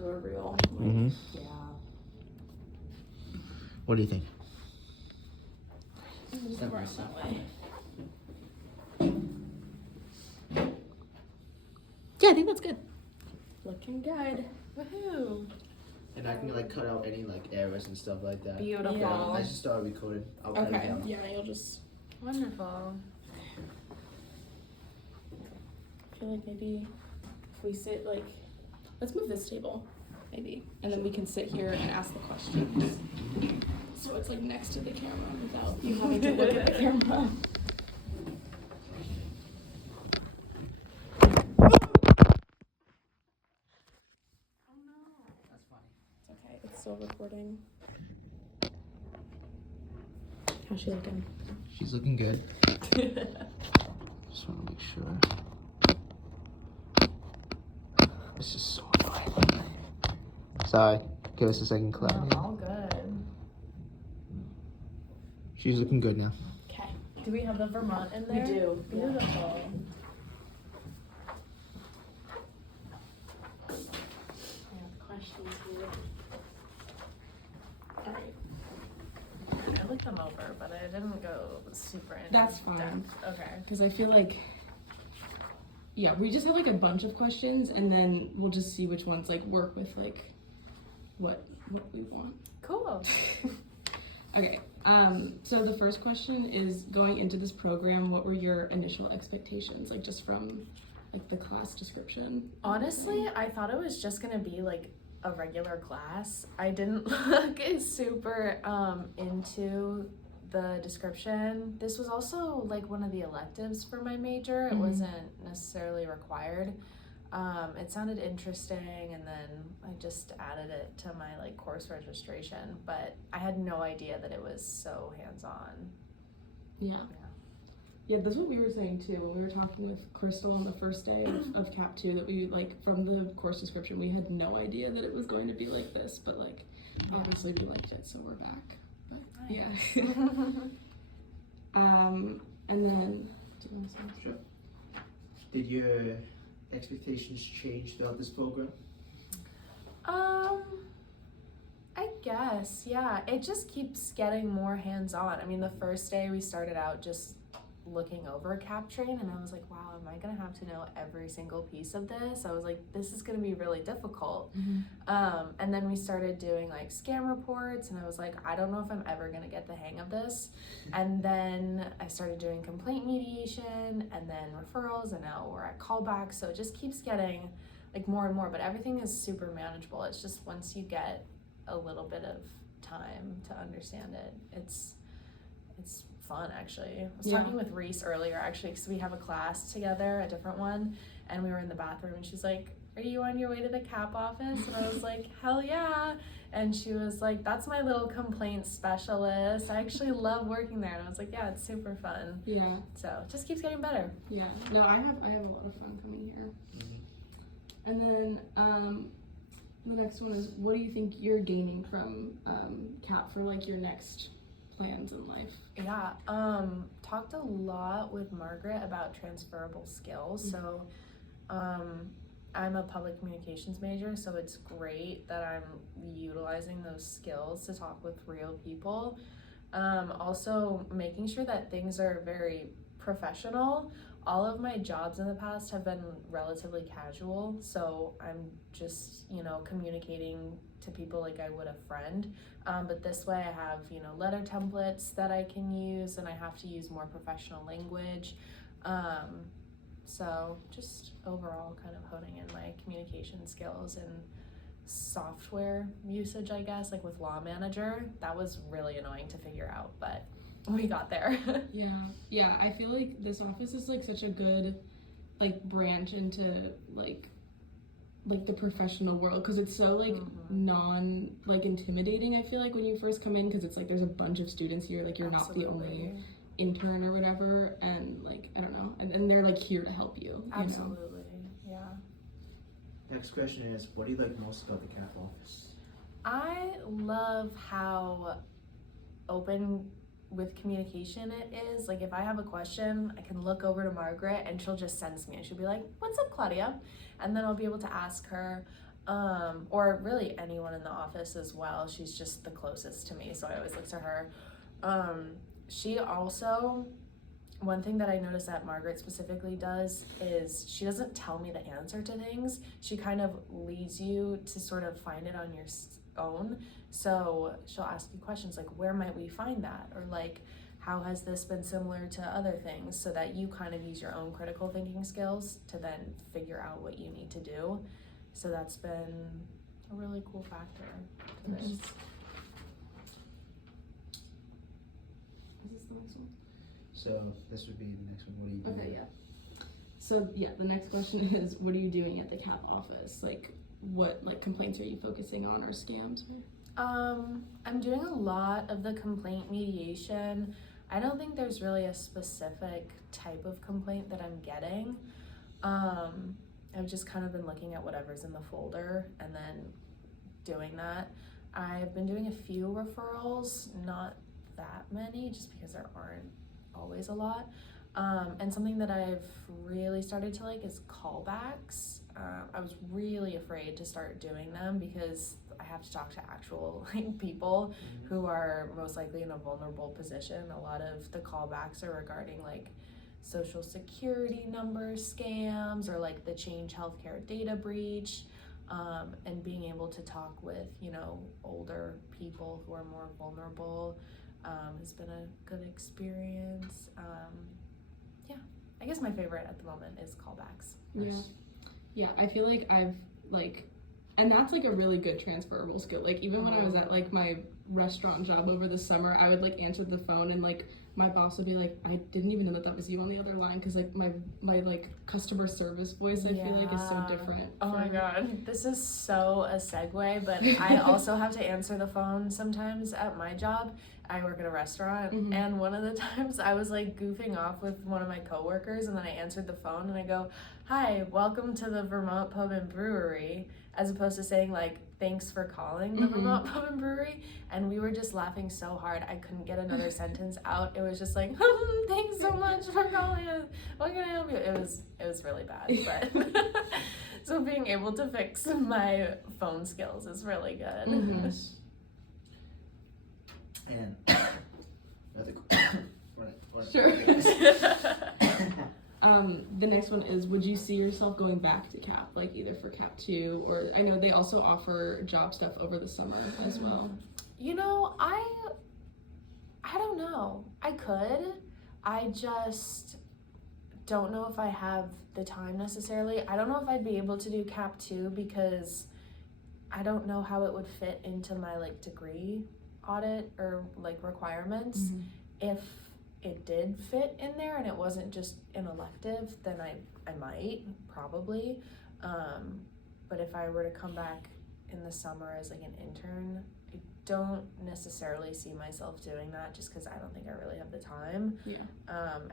really real. Yeah. What do you think? Move the brush that way. Yeah, I think that's good. Looking good. Woohoo! And I can like cut out any like errors and stuff like that. Beautiful. Yeah. I just started recording. I'll cut it Okay. down. Yeah, you'll just. Wonderful. I feel like maybe if we sit like, let's move this table, maybe, and then we can sit here and ask the questions. So it's like next to the camera without you having to look at the camera. That's funny. It's okay. It's still recording. How's she looking? She's looking good. Just want to make sure. This is so annoying. Sorry. Give us a second, Claudia. No, all good. She's looking good now. Okay. Do we have the Vermont in We there? do. Beautiful. I have questions here. All right. I looked them over, but I didn't go super in That's fine. depth. Okay. Because I feel like, yeah, we just have like a bunch of questions, and then we'll just see which ones like work with like what we want. Cool. Okay. So the first question is, going into this program, what were your initial expectations, like just from like the class description? Honestly, I thought it was just gonna be like a regular class. I didn't look super into the description. This was also like one of the electives for my major. It Mhm. wasn't necessarily required. It sounded interesting, and then I just added it to my like course registration, but I had no idea that it was so hands-on. Yeah. Yeah, that's what we were saying too when we were talking with Crystal on the first day of Cap 2, that we like from the course description we had no idea that it was going to be like this, but like obviously we liked it, so we're back. But Nice. yeah. And then do you want to say? Sure. Did your expectations change throughout this program? I guess, yeah. It just keeps getting more hands-on. I mean, the first day we started out just looking over Captrain, and I was like, wow, am I gonna have to know every single piece of this? I was like, this is gonna be really difficult. And then we started doing like scam reports, and I was like, I don't know if I'm ever gonna get the hang of this. And then I started doing complaint mediation, and then referrals, and now we're at callbacks. So it just keeps getting like more and more, but everything is super manageable. It's just once you get a little bit of time to understand it, it's fun. Actually, I was talking with Reese earlier, actually, because we have a class together, a different one, and we were in the bathroom, and she's like, are you on your way to the CAP office? And I was like, hell yeah. And she was like, that's my little complaint specialist. I actually love working there. And I was like, yeah, it's super fun. Yeah. So it just keeps getting better. Yeah. No, I have a lot of fun coming here. And then the next one is, what do you think you're gaining from CAP for like your next plans in life? Yeah, talked a lot with Margaret about transferable skills. So I'm a public communications major, so it's great that I'm utilizing those skills to talk with real people. Also making sure that things are very professional. All of my jobs in the past have been relatively casual, so I'm just, communicating to people like I would a friend. But this way I have, letter templates that I can use, and I have to use more professional language. So just overall kind of honing in my communication skills and software usage, I guess, like with Law Manager. That was really annoying to figure out, but we got there. Yeah, I feel like this office is like such a good like branch into like the professional world, because it's so like non like intimidating. I feel like when you first come in, because it's like there's a bunch of students here, like you're not the only intern or whatever, and like I don't know, and they're like here to help you. Absolutely. Yeah. Next question is, what do you like most about the CAP office? I love how open with communication it is. Like if I have a question, I can look over to Margaret and she'll just sense me and she'll be like, what's up, Claudia? And then I'll be able to ask her. or really anyone in the office as well. She's just the closest to me, so I always look to her. She also, one thing that I noticed that Margaret specifically does is she doesn't tell me the answer to things. She kind of leads you to sort of find it on your own. So she'll ask you questions like, where might we find that? Or like, how has this been similar to other things? So that you kind of use your own critical thinking skills to then figure out what you need to do. So that's been a really cool factor to this. Is this the next one? So this would be the next one. What do you do? Okay, yeah. So yeah, the next question is, what are you doing at the CAP office? Like, what like complaints are you focusing on, or scams? I'm doing a lot of the complaint mediation. I don't think there's really a specific type of complaint that I'm getting. I've just kind of been looking at whatever's in the folder and then doing that. I've been doing a few referrals, not that many, just because there aren't always a lot. And something that I've really started to like is callbacks. I was really afraid to start doing them because I have to talk to actual like people who are most likely in a vulnerable position. A lot of the callbacks are regarding like social security number scams or like the Change Healthcare data breach, and being able to talk with, you know, older people who are more vulnerable has been a good experience. Yeah, I guess my favorite at the moment is callbacks. Yeah, I feel like I've like, and that's like a really good transferable skill. Like even when I was at like my restaurant job over the summer, I would like answer the phone and like my boss would be like, I didn't even know that was you on the other line, because like my like customer service voice I feel like is so different. Oh my god, this is so a segue, but I also have to answer the phone sometimes at my job. I work at a restaurant, and one of the times I was like goofing off with one of my coworkers, and then I answered the phone and I go, "Hi, welcome to the Vermont Pub and Brewery," as opposed to saying like, "Thanks for calling the Vermont Pub and Brewery." And we were just laughing so hard I couldn't get another sentence out. It was just like, "Thanks so much for calling us. What can I help you?" It was really bad, but so being able to fix my phone skills is really good. Yes. And Sure. The next one is, would you see yourself going back to CAP, like either for CAP 2, or I know they also offer job stuff over the summer as well. You know, I don't know. I could. I just don't know if I have the time necessarily. I don't know if I'd be able to do CAP 2 because I don't know how it would fit into my like degree audit or like requirements. If it did fit in there and it wasn't just an elective, then I might probably, but if I were to come back in the summer as like an intern, I don't necessarily see myself doing that just because I don't think I really have the time.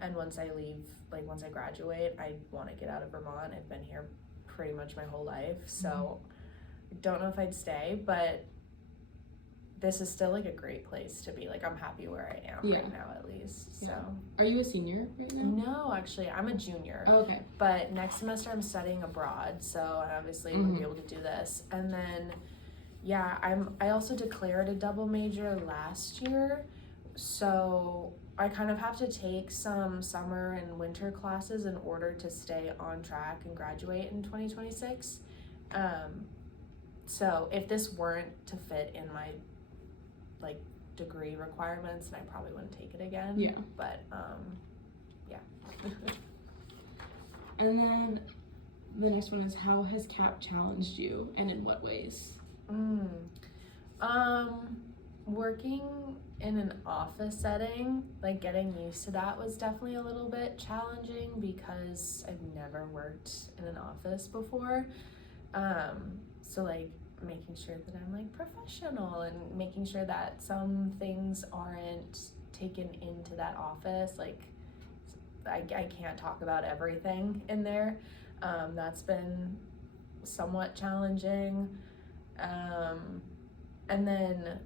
And once I leave, like once I graduate, I want to get out of Vermont. I've been here pretty much my whole life, so I don't know if I'd stay, but this is still like a great place to be. Like I'm happy where I am right now, at least. So are you a senior right now? No, actually I'm a junior. Oh, okay. But next semester I'm studying abroad, so I obviously won't be able to do this. And then yeah, I also declared a double major last year, so I kind of have to take some summer and winter classes in order to stay on track and graduate in 2026. So if this weren't to fit in my like degree requirements, and I probably wouldn't take it again. Yeah. But yeah. And then the next one is, how has CAP challenged you, and in what ways? Working in an office setting, like getting used to that was definitely a little bit challenging because I've never worked in an office before. So like making sure that I'm like professional and making sure that some things aren't taken into that office. Like I can't talk about everything in there. That's been somewhat challenging. And then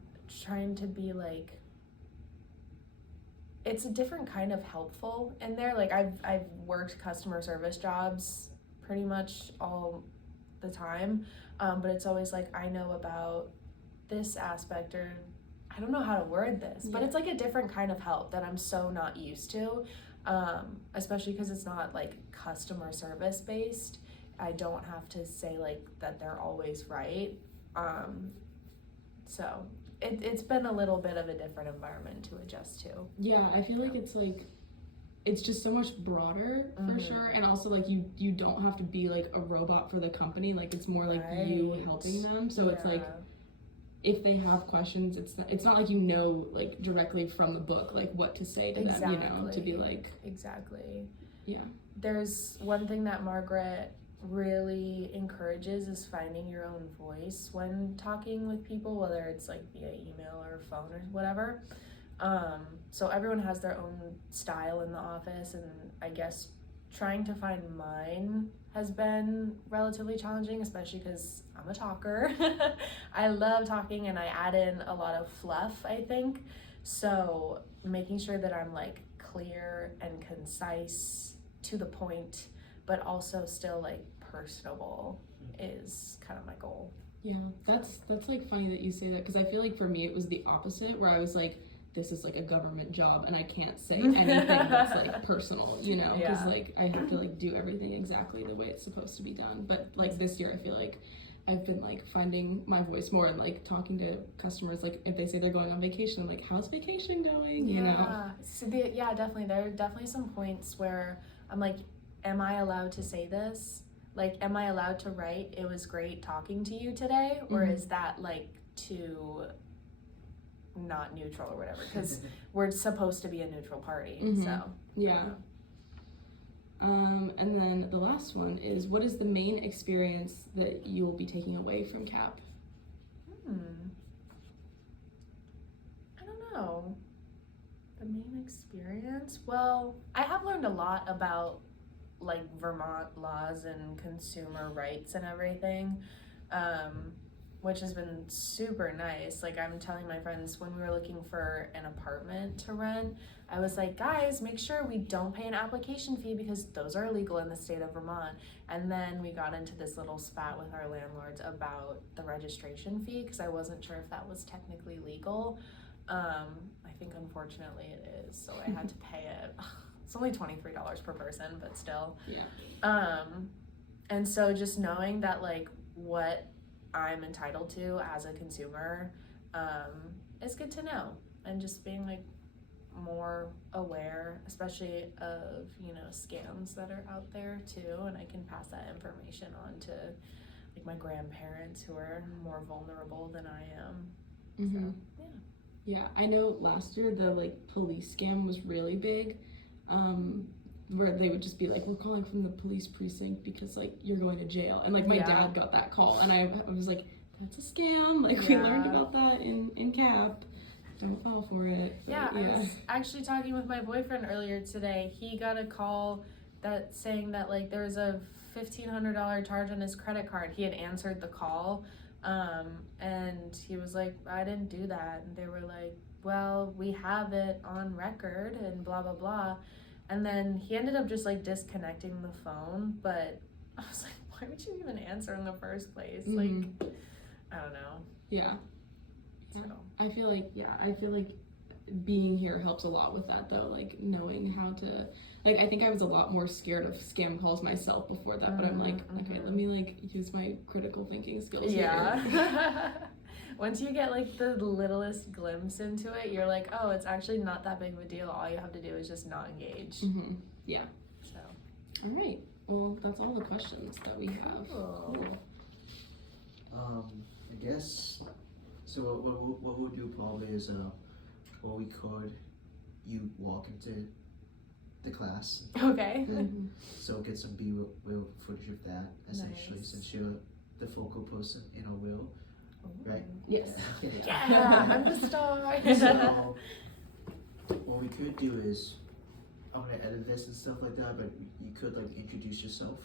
trying to be like, it's a different kind of helpful in there. Like I've worked customer service jobs pretty much all the time. but it's always like, I know about this aspect, or I don't know how to word this, but it's like a different kind of help that I'm so not used to, especially because it's not like customer service based. I don't have to say like that they're always right. So it's been a little bit of a different environment to adjust to. Yeah, I feel like it's just so much broader for sure, and also like you don't have to be like a robot for the company. Like it's more like you helping them. So it's like if they have questions, it's not like like directly from the book like what to say to them, to be like There's one thing that Margaret really encourages is finding your own voice when talking with people, whether it's like via email or phone or whatever. So everyone has their own style in the office, and I guess trying to find mine has been relatively challenging, especially because I'm a talker. I love talking, and I add in a lot of fluff, I think. So making sure that I'm like clear and concise, to the point, but also still like personable is kind of my goal. Yeah, that's like funny that you say that, because I feel like for me it was the opposite, where I was like, this is like a government job and I can't say anything that's like personal, because like I have to like do everything exactly the way it's supposed to be done. But like this year I feel like I've been like finding my voice more and like talking to customers, like if they say they're going on vacation, I'm like, how's vacation going? So definitely, there are definitely some points where I'm like, am I allowed to say this? Like, am I allowed to write, it was great talking to you today? Or is that like too not neutral or whatever? Because we're supposed to be a neutral party. So and then the last one is, what is the main experience that you will be taking away from CAP? I don't know. The main experience? Well, I have learned a lot about like Vermont laws and consumer rights and everything, which has been super nice. Like, I'm telling my friends, when we were looking for an apartment to rent, I was like, guys, make sure we don't pay an application fee because those are illegal in the state of Vermont. And then we got into this little spat with our landlords about the registration fee, because I wasn't sure if that was technically legal. I think unfortunately it is, so I had to pay it. It's only $23 per person, but still. And so just knowing that like what I'm entitled to as a consumer is good to know, and just being like more aware, especially of scams that are out there too, and I can pass that information on to like my grandparents who are more vulnerable than I am. So yeah, I know last year the like police scam was really big, where they would just be like, we're calling from the police precinct because like you're going to jail, and like my dad got that call, and I was like, that's a scam. Like we learned about that in CAP. Don't fall for it. But, I was actually talking with my boyfriend earlier today. He got a call that saying that like there was a $1,500 charge on his credit card. He had answered the call, and he was like, I didn't do that. And they were like, well, we have it on record and blah blah blah. And then he ended up just like disconnecting the phone, but I was like, why would you even answer in the first place? Like, I don't know. So I feel like being here helps a lot with that though, like knowing how to, like, I think I was a lot more scared of scam calls myself before that, but I'm like, okay, let me like use my critical thinking skills here. Once you get like the littlest glimpse into it, you're like, oh, it's actually not that big of a deal. All you have to do is just not engage. So all right, well, that's all the questions that we have. Cool. I guess so. What we'll do probably is what we could, you walk into the class. Okay. So get some B-roll footage of that, essentially, since you're the focal person in our reel, right? Yes. Yeah, I'm the star. So what we could do is, I'm gonna edit this and stuff like that, but you could like introduce yourself.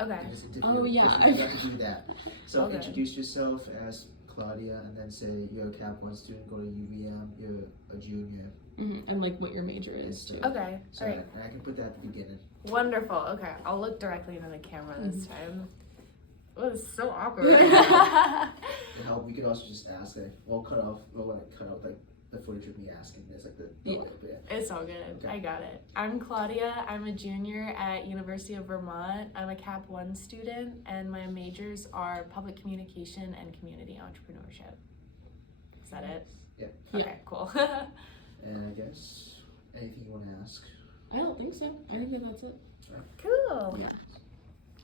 Okay. Oh yeah, I got to do that. So Okay. introduce yourself as Claudia, and then say you're a Cap 1 student, go to UVM, you're a junior. And like what your major is too. Okay. So All right. and I can put that at the beginning. Wonderful. Okay, I'll look directly into the camera this time. It was so awkward. And how we could also just ask, like, we'll cut out like the footage of me asking this, like the Yeah. It's all good. Okay. I got it. I'm Claudia. I'm a junior at University of Vermont. I'm a Cap 1 student, and my majors are public communication and community entrepreneurship. Is that it? Yeah. Okay, cool. And I guess anything you want to ask? I don't think so. I think that that's it. Cool. Yeah.